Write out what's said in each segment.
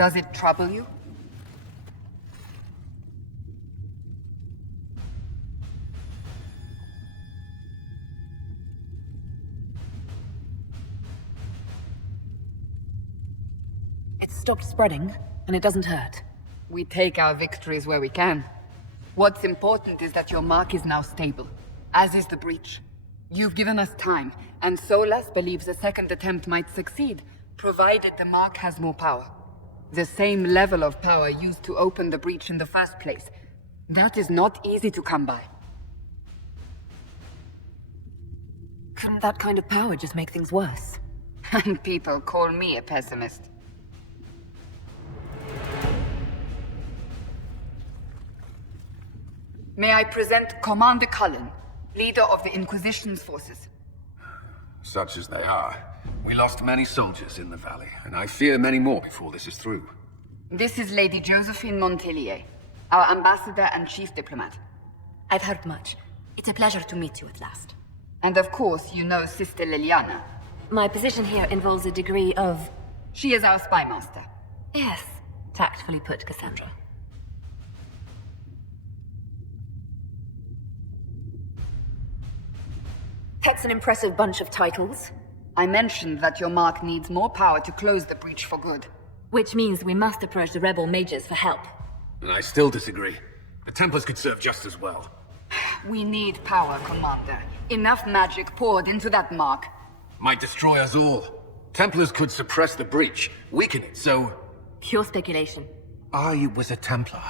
Does it trouble you? It's stopped spreading, and it doesn't hurt. We take our victories where we can. What's important is that your mark is now stable, as is the breach. You've given us time, and Solas believes a second attempt might succeed, provided the mark has more power. The same level of power used to open the breach in the first place. That is not easy to come by. Couldn't that kind of power just make things worse? And people call me a pessimist. May I present Commander Cullen, leader of the Inquisition's forces. Such as they are. We lost many soldiers in the valley, and I fear many more before this is through. This is Lady Josephine Montelier, our ambassador and chief diplomat. I've heard much. It's a pleasure to meet you at last. And of course, you know Sister Liliana. My position here involves a degree of... She is our spy master. Yes, tactfully put, Cassandra. That's an impressive bunch of titles. I mentioned that your mark needs more power to close the breach for good. Which means we must approach the rebel mages for help. And I still disagree. The Templars could serve just as well. We need power, Commander. Enough magic poured into that mark. Might destroy us all. Templars could suppress the breach, weaken it, so... Pure speculation. I was a Templar.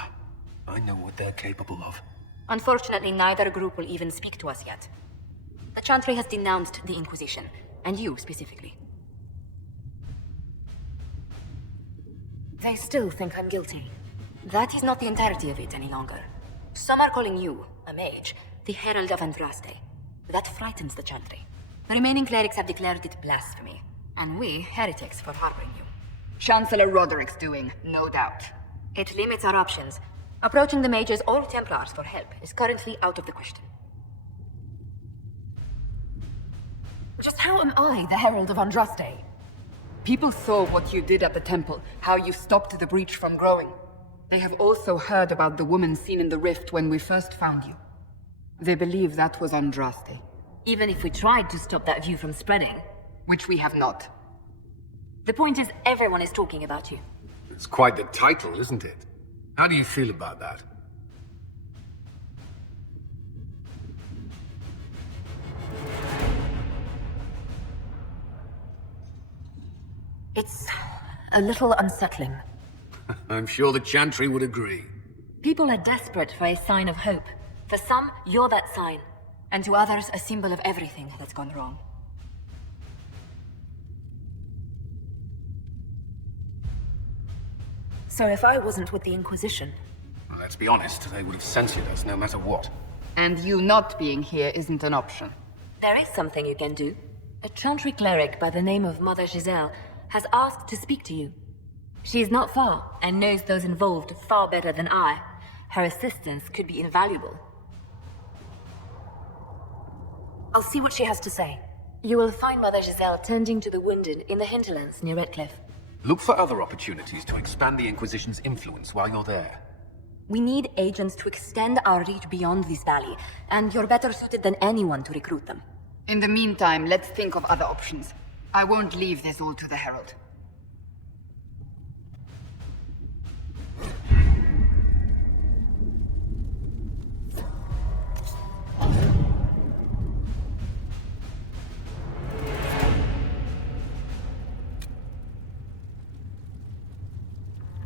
I know what they're capable of. Unfortunately, neither group will even speak to us yet. The Chantry has denounced the Inquisition, and you specifically. They still think I'm guilty. That is not the entirety of it any longer. Some are calling you, a mage, the Herald of Andraste. That frightens the Chantry. The remaining clerics have declared it blasphemy, and we, heretics, for harboring you. Chancellor Roderick's doing, no doubt. It limits our options. Approaching the mages or Templars for help is currently out of the question. Just how am I the Herald of Andraste? People saw what you did at the temple, how you stopped the breach from growing. They have also heard about the woman seen in the rift when we first found you. They believe that was Andraste. Even if we tried to stop that view from spreading. Which we have not. The point is, everyone is talking about you. It's quite the title, isn't it? How do you feel about that? It's a little unsettling. I'm sure the Chantry would agree. People are desperate for a sign of hope. For some, you're that sign. And to others, a symbol of everything that's gone wrong. So if I wasn't with the Inquisition... Well, let's be honest, they would have censored us no matter what. And you not being here isn't an option. There is something you can do. A Chantry cleric by the name of Mother Giselle has asked to speak to you. She is not far, and knows those involved far better than I. Her assistance could be invaluable. I'll see what she has to say. You will find Mother Giselle tending to the wounded in the Hinterlands near Redcliffe. Look for other opportunities to expand the Inquisition's influence while you're there. We need agents to extend our reach beyond this valley, and you're better suited than anyone to recruit them. In the meantime, let's think of other options. I won't leave this all to the Herald.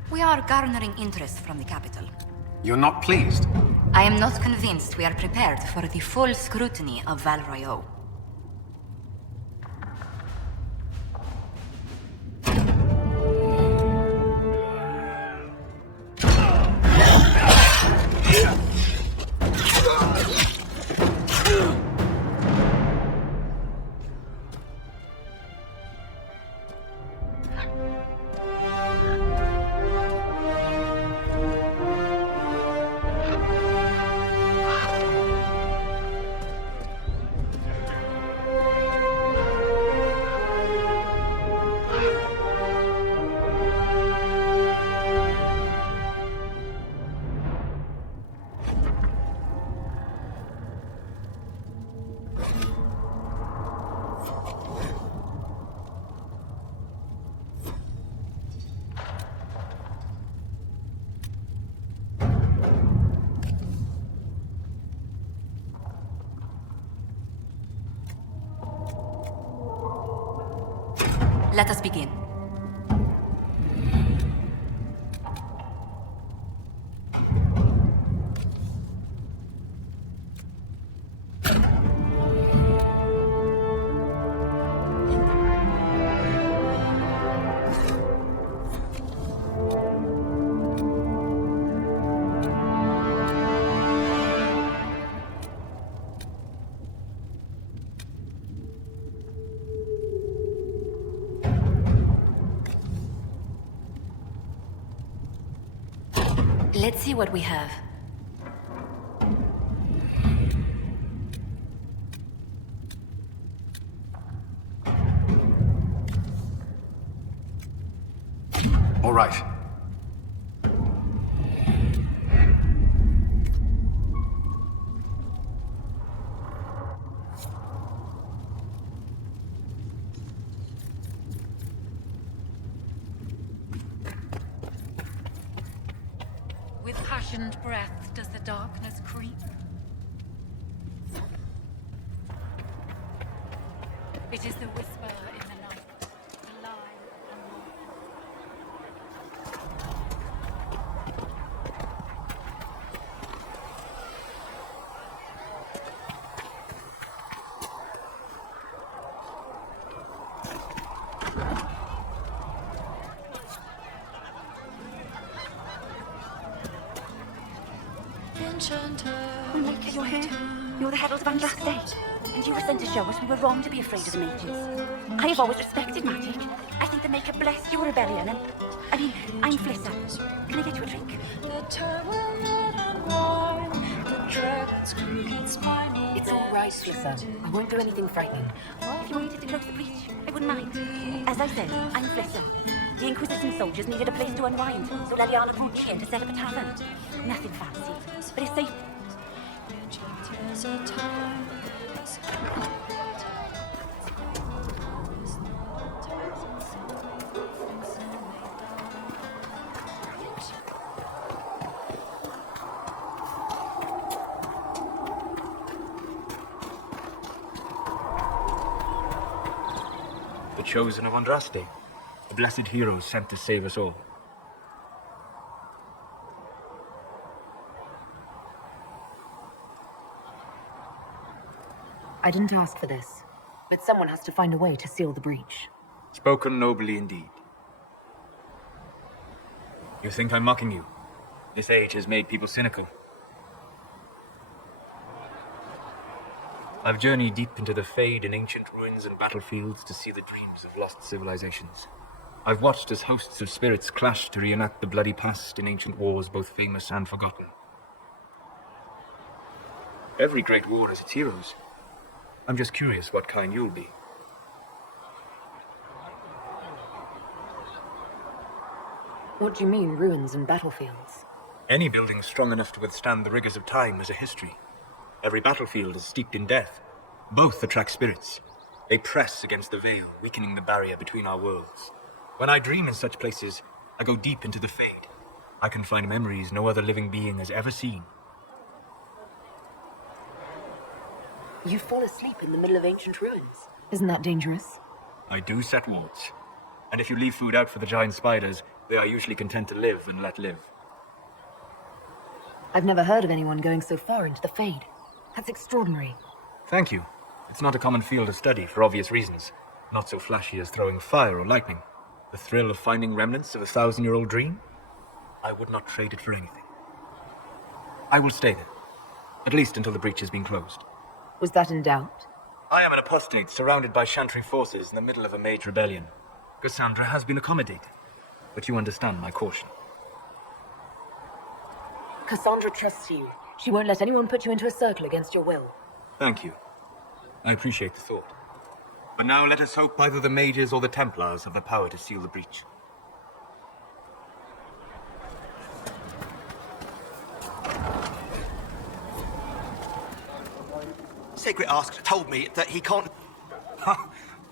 We are garnering interest from the capital. You're not pleased? I am not convinced we are prepared for the full scrutiny of Val Royeaux. Let us begin. Let's see what we have. All right. With passionate breath does the darkness creep. It is the whisper in the night, the lie Look, you're here. You're the Herald of Andraste. And you were sent to show us we were wrong to be afraid of the mages. I have always respected magic. I think the Maker blessed your rebellion and... I'm Flissa. Can I get you a drink? It's all right, Flissa. I won't do anything frightening. If you wanted to close the breach, I wouldn't mind. As I said, I'm Flissa. The Inquisition soldiers needed a place to unwind, so Leliana brought here to set up a tavern. Nothing fancy, but it's safe. The chosen of Andraste, the blessed heroes sent to save us all. I didn't ask for this, but someone has to find a way to seal the breach. Spoken nobly indeed. You think I'm mocking you? This age has made people cynical. I've journeyed deep into the Fade in ancient ruins and battlefields to see the dreams of lost civilizations. I've watched as hosts of spirits clash to reenact the bloody past in ancient wars both famous and forgotten. Every great war has its heroes. I'm just curious what kind you'll be. What do you mean, ruins and battlefields? Any building strong enough to withstand the rigors of time has a history. Every battlefield is steeped in death. Both attract spirits. They press against the veil, weakening the barrier between our worlds. When I dream in such places, I go deep into the Fade. I can find memories no other living being has ever seen. You fall asleep in the middle of ancient ruins. Isn't that dangerous? I do set wards. And if you leave food out for the giant spiders, they are usually content to live and let live. I've never heard of anyone going so far into the Fade. That's extraordinary. Thank you. It's not a common field of study for obvious reasons. Not so flashy as throwing fire or lightning. The thrill of finding remnants of a 1,000-year-old dream? I would not trade it for anything. I will stay there. At least until the breach has been closed. Was that in doubt? I am an apostate surrounded by Chantry forces in the middle of a mage rebellion. Cassandra has been accommodated, but you understand my caution. Cassandra trusts you. She won't let anyone put you into a circle against your will. Thank you. I appreciate the thought. But now let us hope either the mages or the Templars have the power to seal the breach. Sacred Ask told me that he can't...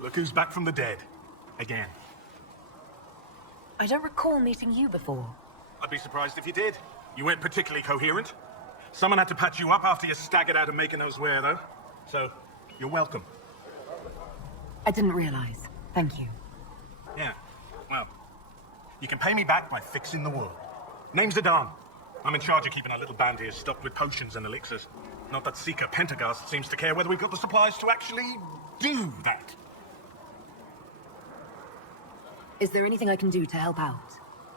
Look who's back from the dead. Again. I don't recall meeting you before. I'd be surprised if you did. You weren't particularly coherent. Someone had to patch you up after you staggered out of making us wear, though. So, you're welcome. I didn't realize. Thank you. Yeah, well, you can pay me back by fixing the world. Name's Adan. I'm in charge of keeping our little band here stocked with potions and elixirs. Not that Seeker Pentagast seems to care whether we've got the supplies to actually do that. Is there anything I can do to help out?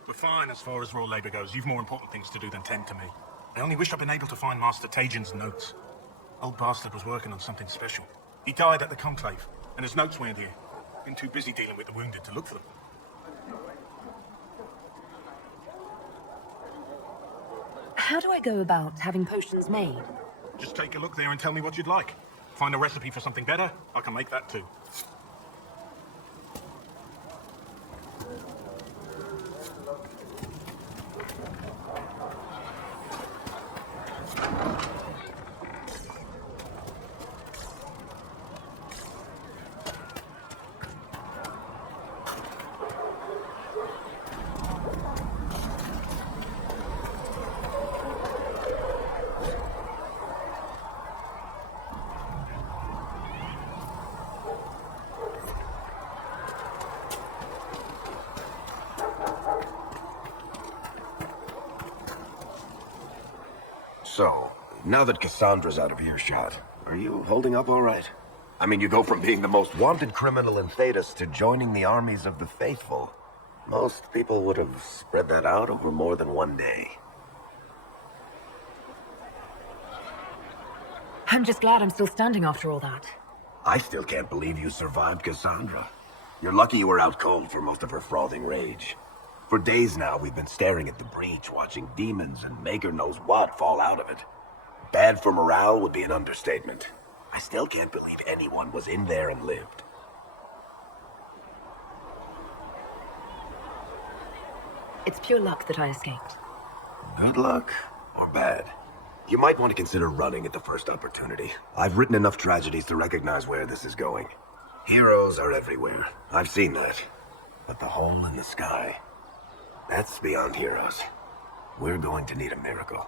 We're fine as far as raw labor goes. You've more important things to do than tend to me. I only wish I'd been able to find Master Tajin's notes. Old bastard was working on something special. He died at the Conclave, and his notes weren't here. Been too busy dealing with the wounded to look for them. How do I go about having potions made? Just take a look there and tell me what you'd like. Find a recipe for something better, I can make that too. So, now that Cassandra's out of earshot, are you holding up all right? I mean, you go from being the most wanted criminal in Thedas to joining the armies of the faithful. Most people would have spread that out over more than one day. I'm just glad I'm still standing after all that. I still can't believe you survived Cassandra. You're lucky you were out cold for most of her frothing rage. For days now, we've been staring at the breach, watching demons and maker knows what fall out of it. Bad for morale would be an understatement. I still can't believe anyone was in there and lived. It's pure luck that I escaped. Good luck or bad? You might want to consider running at the first opportunity. I've written enough tragedies to recognize where this is going. Heroes are everywhere. I've seen that. But the hole in the sky, that's beyond heroes. We're going to need a miracle.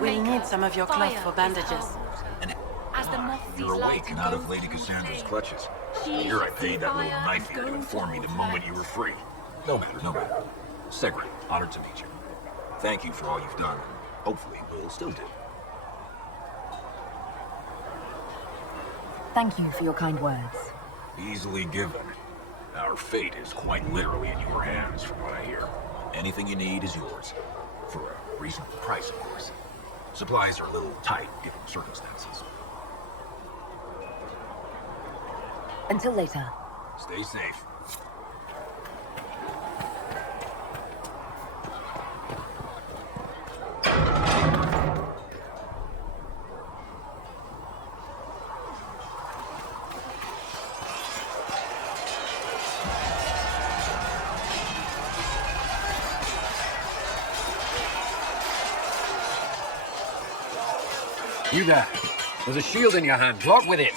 We'll need some of your cloth for bandages. As the moth sees You're light awake and and out goes of Lady to Cassandra's decay. clutches. She Here I sees paid that little fire knife and you to goes inform me to the moment decay. you were free. No matter, no matter. Segre, honored to meet you. Thank you for all you've done. Hopefully, we'll still do. Thank you for your kind words. Easily given. Our fate is quite literally in your hands, from what I hear. Anything you need is yours. For a reasonable price, of course. Supplies are a little tight, given circumstances. Until later. Stay safe. You there. There's a shield in your hand. What with it?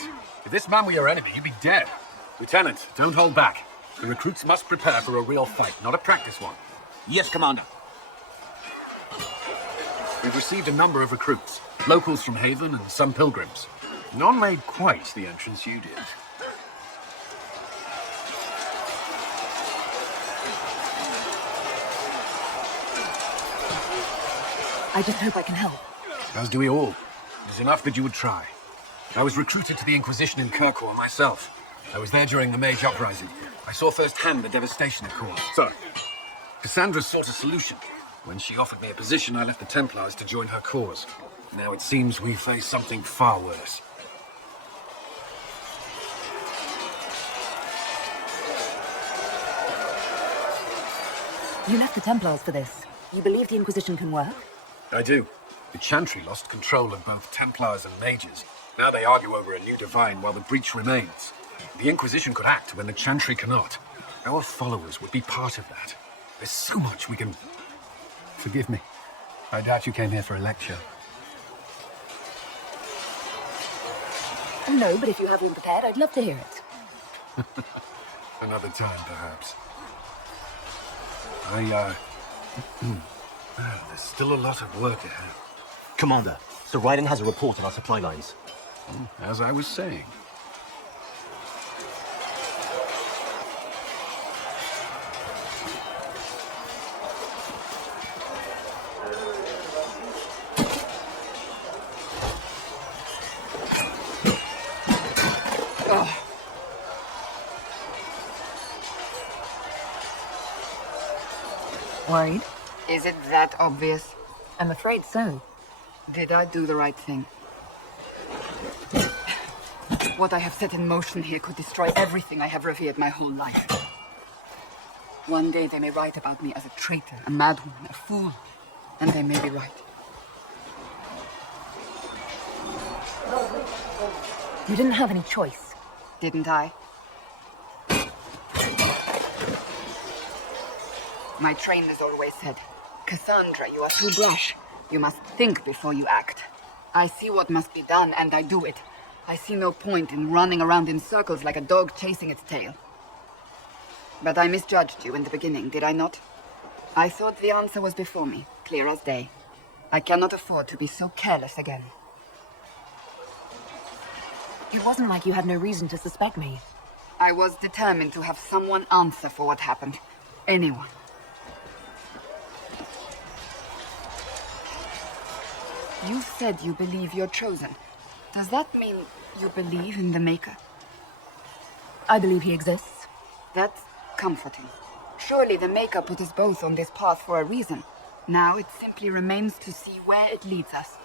If this man were your enemy, you'd be dead. Lieutenant, don't hold back. The recruits must prepare for a real fight, not a practice one. Yes, Commander. We've received a number of recruits. Locals from Haven and some pilgrims. None made quite the entrance you did. I just hope I can help. As do we all. It is enough that you would try. I was recruited to the Inquisition in Kirkwall myself. I was there during the Mage Uprising. I saw firsthand the devastation it caused. So, Cassandra sought a solution. When she offered me a position, I left the Templars to join her cause. Now it seems we face something far worse. You left the Templars for this. You believe the Inquisition can work? I do. The Chantry lost control of both Templars and Mages. Now they argue over a new divine while the breach remains. The Inquisition could act when the Chantry cannot. Our followers would be part of that. There's so much we can... Forgive me. I doubt you came here for a lecture. Oh, no, but if you have one prepared, I'd love to hear it. Another time, perhaps. There's still a lot of work ahead. Commander, Sir Ryden has a report on our supply lines. As I was saying. Worried? Is it that obvious? I'm afraid so. Did I do the right thing? What I have set in motion here could destroy everything I have revered my whole life. One day they may write about me as a traitor, a madwoman, a fool. And they may be right. You didn't have any choice. Didn't I? My trainers always said, Cassandra, you are too brash. You must think before you act. I see what must be done, and I do it. I see no point in running around in circles like a dog chasing its tail. But I misjudged you in the beginning, did I not? I thought the answer was before me, clear as day. I cannot afford to be so careless again. It wasn't like you had no reason to suspect me. I was determined to have someone answer for what happened. Anyone. You said you believe you're chosen. Does that mean you believe in the Maker? I believe he exists. That's comforting. Surely the Maker put us both on this path for a reason. Now it simply remains to see where it leads us.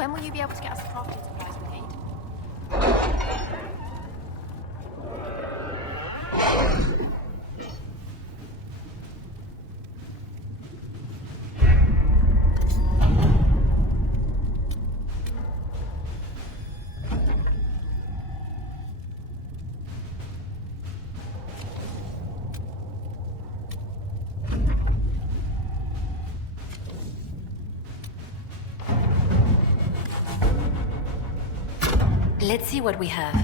When will you be able to get us the crafting supplies we need? Let's see what we have.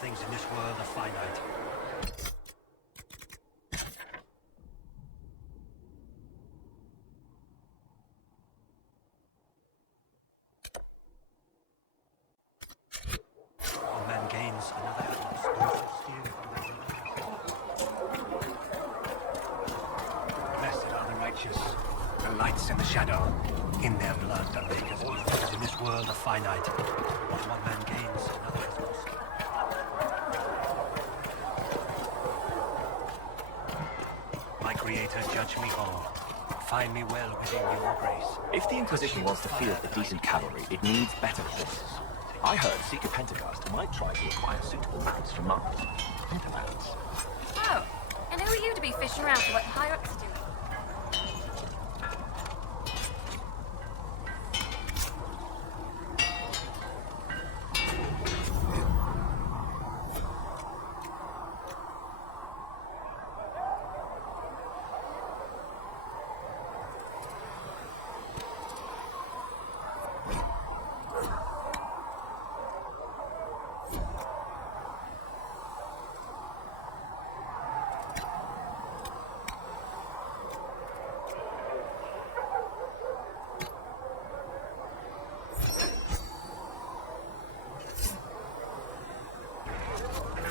Things in this world are finite. One man gains, another has lost. Those who steal from the blessed are the righteous, the lights in the shadow. In their blood are makers. All things in this world are finite. What one man gains, another has lost. My Creator, judge me whole. Find me well within your grace. If the Inquisition wants to field a decent cavalry, it needs better horses. I heard Seeker Pentecost might try to acquire suitable mounts from our Hinterlands. Oh, and who are you to be fishing around for what the higher-ups are doing?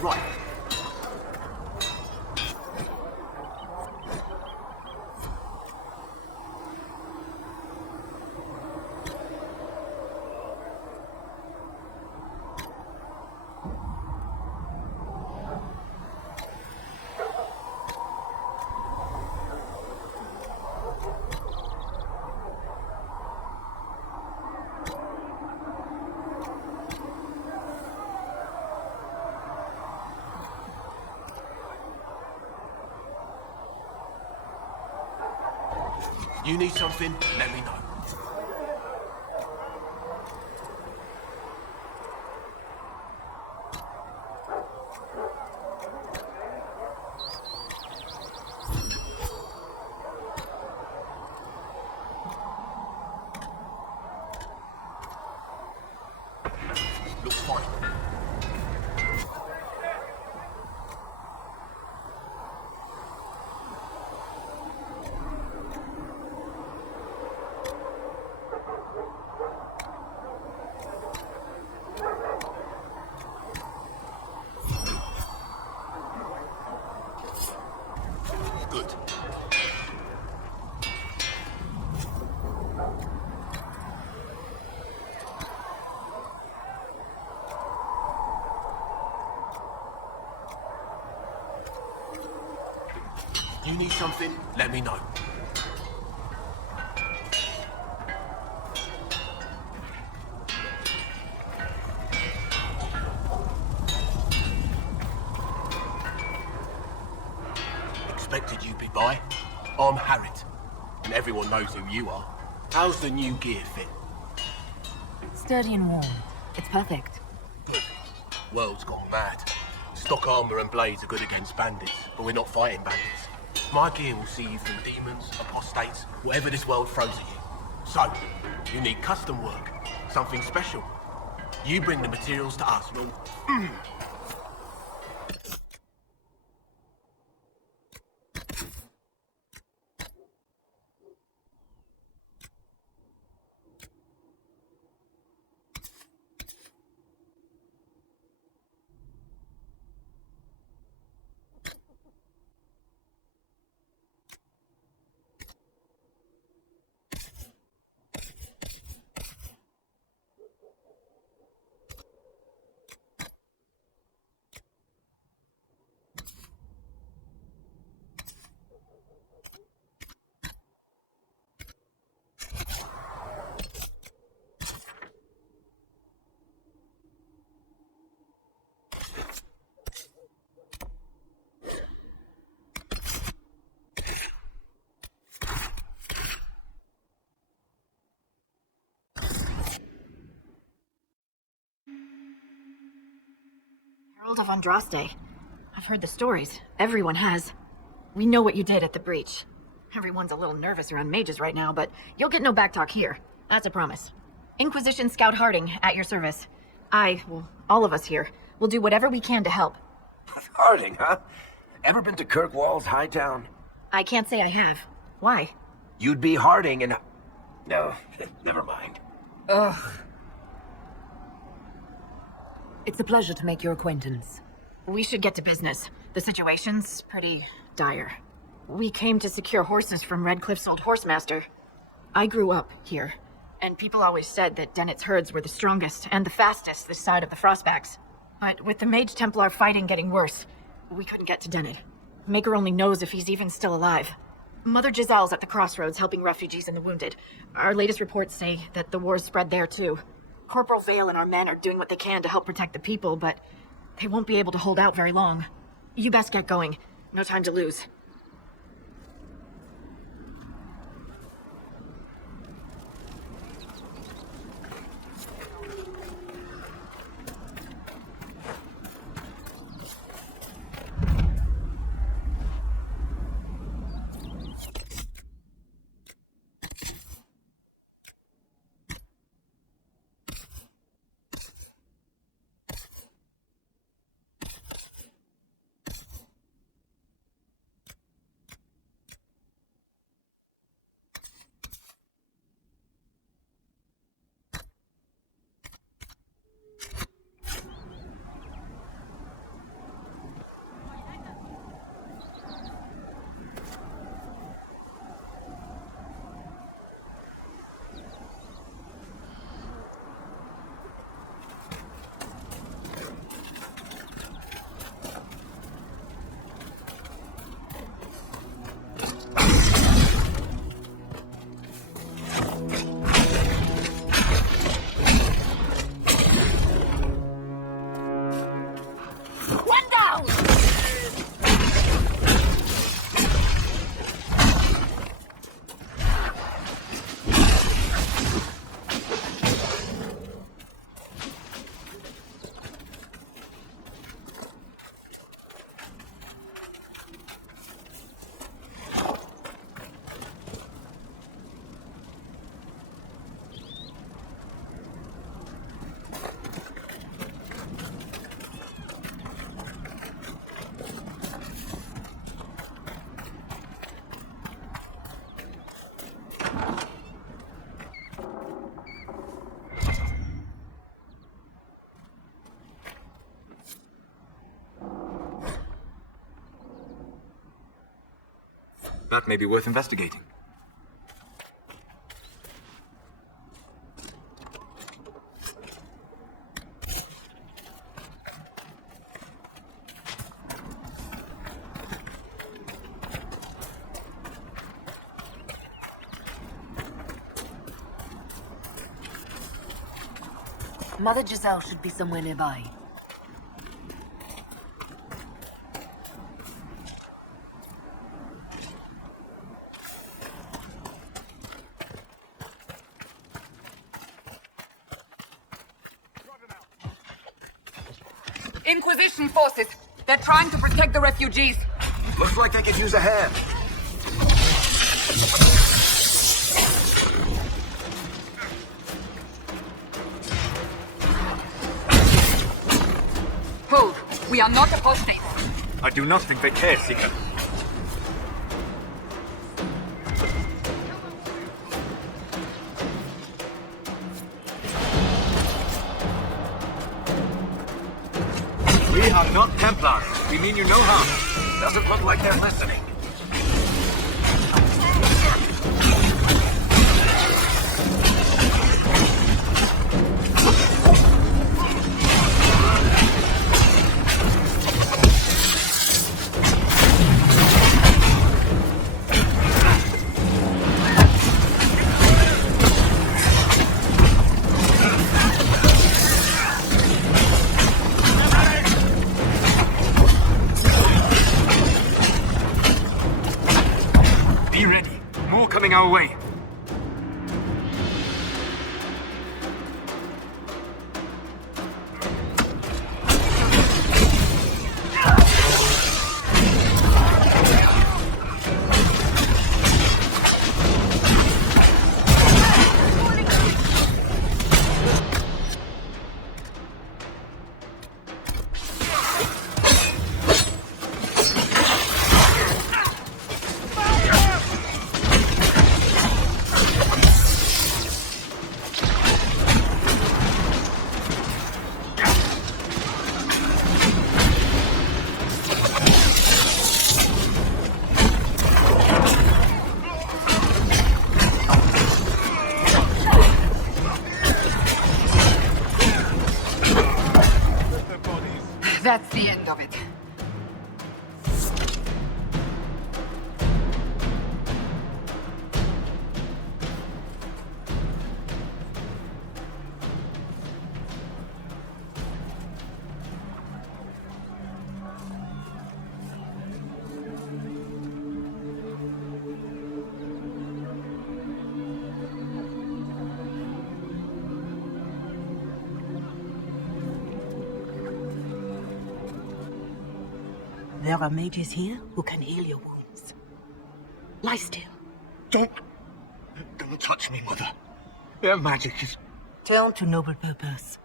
Right. You need something? Let me know. Looks fine. Good. You need something? Let me know. Expected you'd be by. I'm Harriet, and everyone knows who you are. How's the new gear fit? Sturdy and warm. It's perfect. World's gone mad. Stock armor and blades are good against bandits, but we're not fighting bandits. My gear will see you through demons, apostates, whatever this world throws at you. So, you need custom work, something special. You bring the materials to us, we'll... Herald of Andraste. I've heard the stories. Everyone has. We know what you did at the breach. Everyone's a little nervous around mages right now, but you'll get no backtalk here. That's a promise. Inquisition Scout Harding, at your service. All of us here, will do whatever we can to help. Harding, huh? Ever been to Kirkwall's Hightown? I can't say I have. Why? You'd be Harding and... No, never mind. Ugh. It's a pleasure to make your acquaintance. We should get to business. The situation's pretty dire. We came to secure horses from Redcliffe's old horsemaster. I grew up here, and people always said that Dennett's herds were the strongest and the fastest this side of the Frostbacks. But with the Mage Templar fighting getting worse, we couldn't get to Dennett. Maker only knows if he's even still alive. Mother Giselle's at the crossroads helping refugees and the wounded. Our latest reports say that the war's spread there too. Corporal Vale and our men are doing what they can to help protect the people, but they won't be able to hold out very long. You best get going. No time to lose. That may be worth investigating. Mother Giselle should be somewhere nearby. Inquisition forces. They're trying to protect the refugees. Looks like they could use a hand. Hold. We are not apostates. I do not think they care, Seeker. We are not Templars. We mean you no harm. Doesn't look like they're listening. Be ready. More coming our way. That's the end of it. There are mages here who can heal your wounds. Lie still. Don't touch me, Mother. Their magic is... Turn to noble purpose.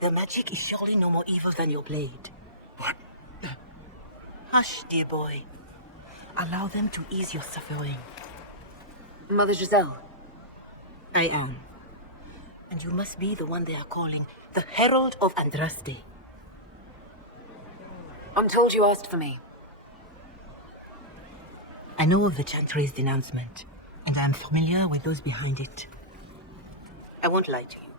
Their magic is surely no more evil than your blade. What? Hush, dear boy. Allow them to ease your suffering. Mother Giselle. I am. And you must be the one they are calling the Herald of Andraste. I'm told you asked for me. I know of the Chantry's denouncement, and I am familiar with those behind it. I won't lie to you.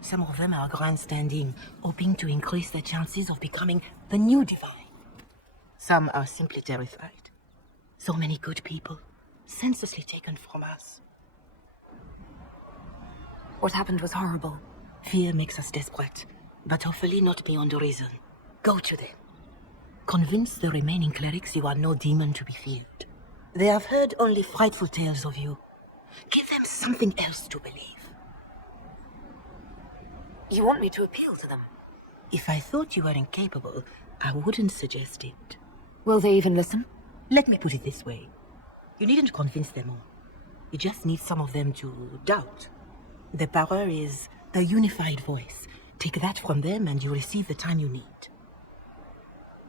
Some of them are grandstanding, hoping to increase their chances of becoming the new divine. Some are simply terrified. So many good people, senselessly taken from us. What happened was horrible. Fear makes us desperate, but hopefully not beyond reason. Go to them. Convince the remaining clerics you are no demon to be feared. They have heard only frightful tales of you. Give them something else to believe. You want me to appeal to them? If I thought you were incapable, I wouldn't suggest it. Will they even listen? Let me put it this way. You needn't convince them all. You just need some of them to doubt. The power is the unified voice. Take that from them and you receive the time you need.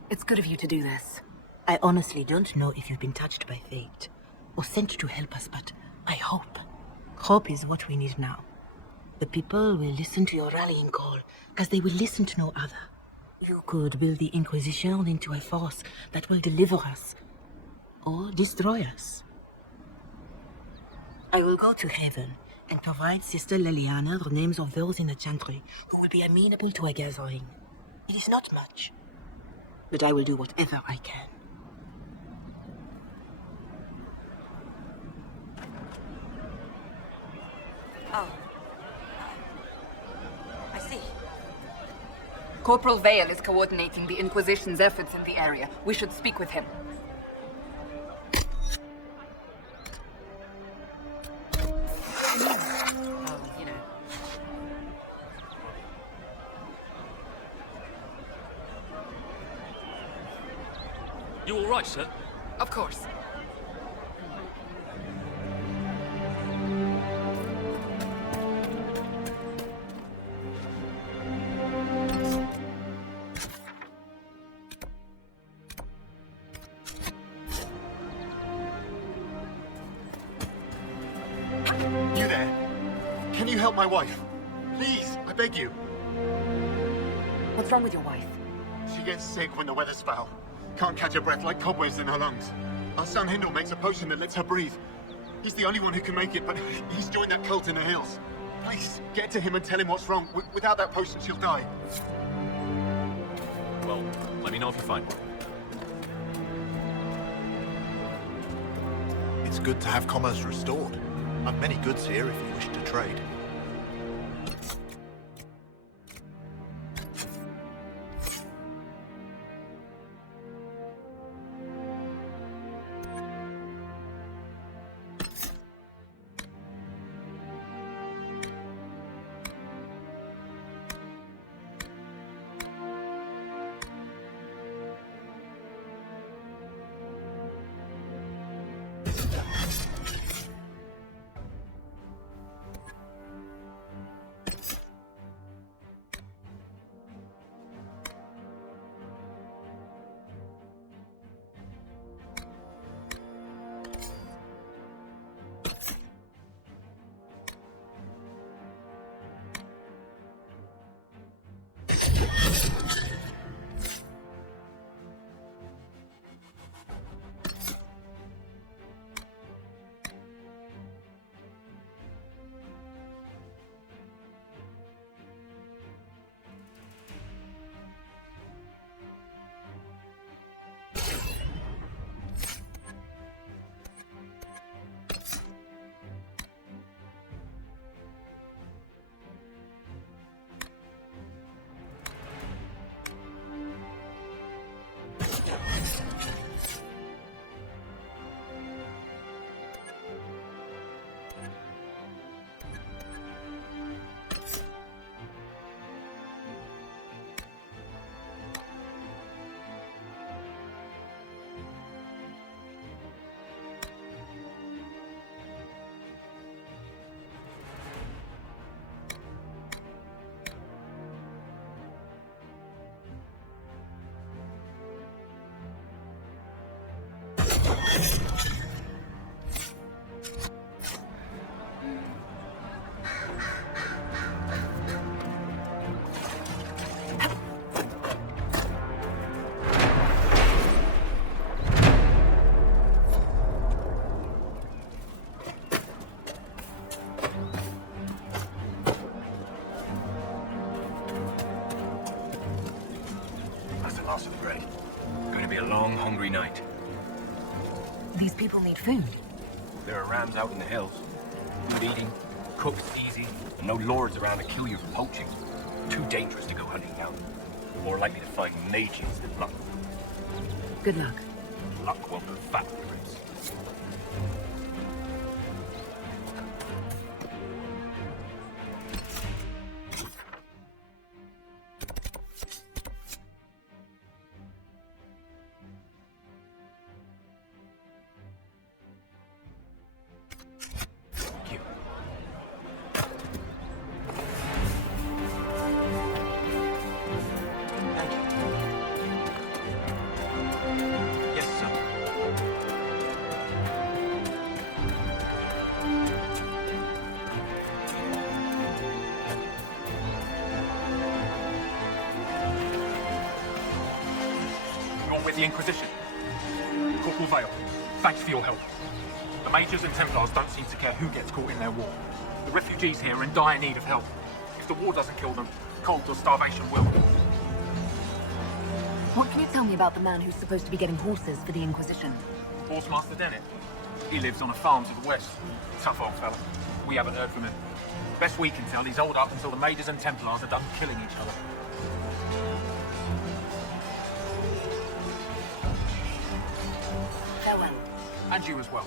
It's good of you to do this. I honestly don't know if you've been touched by fate or sent to help us, but I hope. Hope is what we need now. The people will listen to your rallying call, as they will listen to no other. You could build the Inquisition into a force that will deliver us, or destroy us. I will go to heaven and provide Sister Liliana the names of those in the Chantry who will be amenable to a gathering. It is not much, but I will do whatever I can. Oh. I see. Corporal Vale is coordinating the Inquisition's efforts in the area. We should speak with him. You all right, sir? Of course. You there? Can you help my wife? Please, I beg you. What's wrong with your wife? She gets sick when the weather's foul. Can't catch her breath like cobwebs in her lungs. Our son Hindle makes a potion that lets her breathe. He's the only one who can make it, but he's joined that cult in the hills. Please, get to him and tell him what's wrong. Without that potion, she'll die. Well, let me know if you find one. It's good to have commerce restored. I've many goods here if you wish to trade. last of the grain. Going to be a long, hungry night. These people need food. There are rams out in the hills. Good eating, cooked easy, and no lords around to kill you for poaching. Too dangerous to go hunting down. You're more likely to find mages than luck. Good luck. Luck won't put fat on the ribs. With the Inquisition. Corporal Vale, thanks for your help. The Majors and Templars don't seem to care who gets caught in their war. The refugees here are in dire need of help. If the war doesn't kill them, cold or starvation will. What can you tell me about the man who's supposed to be getting horses for the Inquisition? Horsemaster Dennett. He lives on a farm to the west. Tough old fella. We haven't heard from him. Best we can tell, he's holed up until the Majors and Templars are done killing each other. Farewell. And you as well.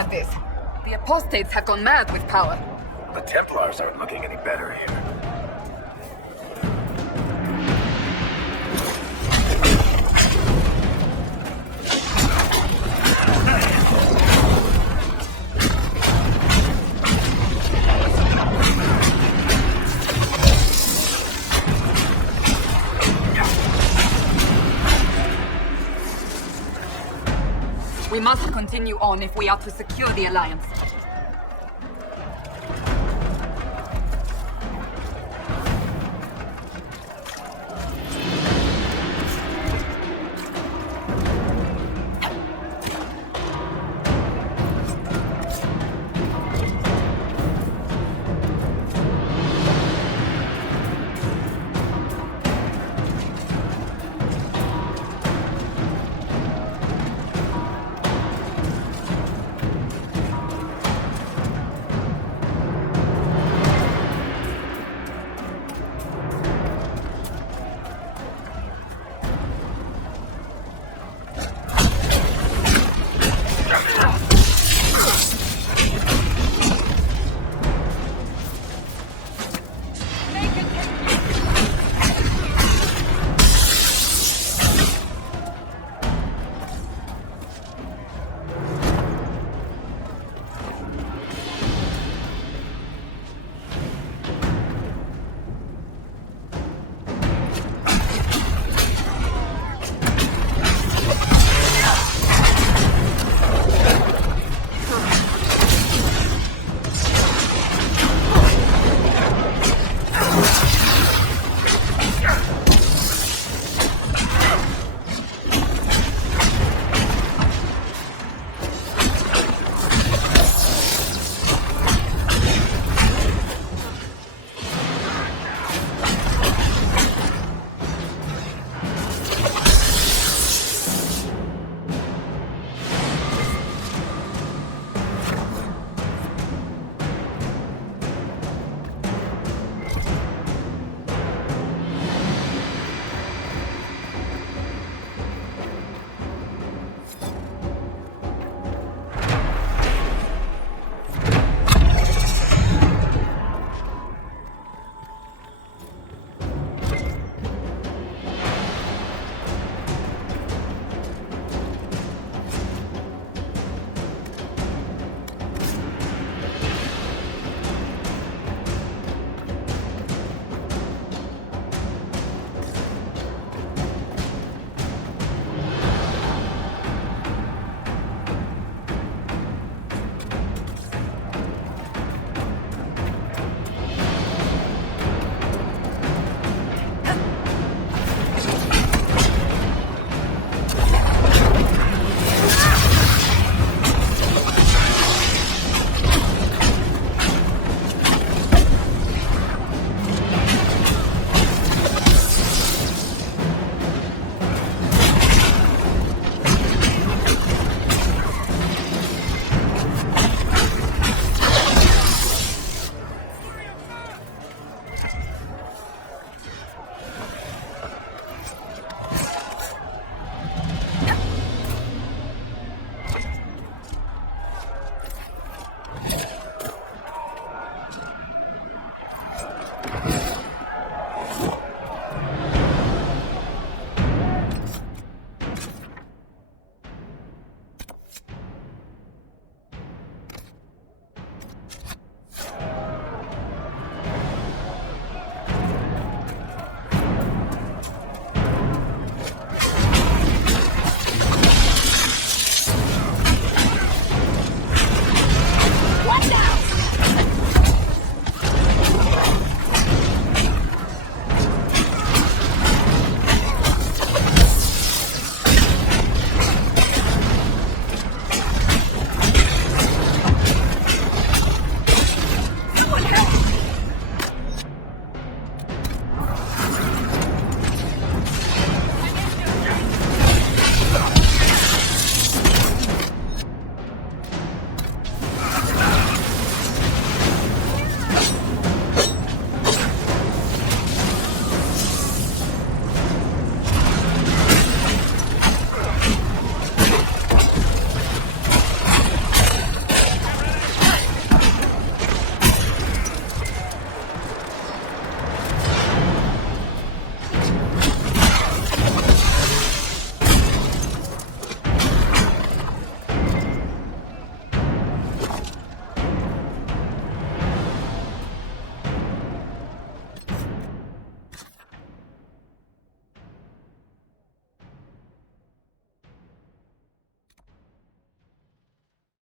at this. The apostates have gone mad with power. The Templars aren't looking any better here. We must continue on if we are to secure the Alliance.